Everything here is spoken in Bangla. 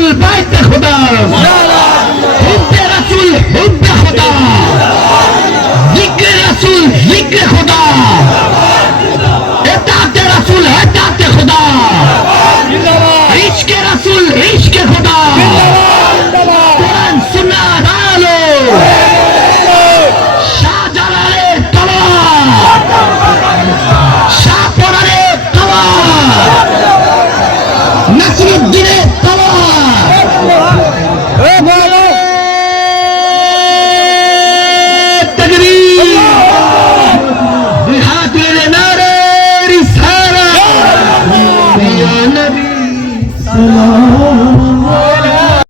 रसूल बैत खुदा, हुब्बे रसूल हुब्बे खुदा, जिक्र रसूल जिक्र खुदा, इताअते रसूल इताअते खुदा, इश्क रसूल इश्क खुदा, कुरान सुन्नात आलो, শাহজালালের তলোয়ার, শাহপরানের তলোয়ার, নাসিরুদ্দিনের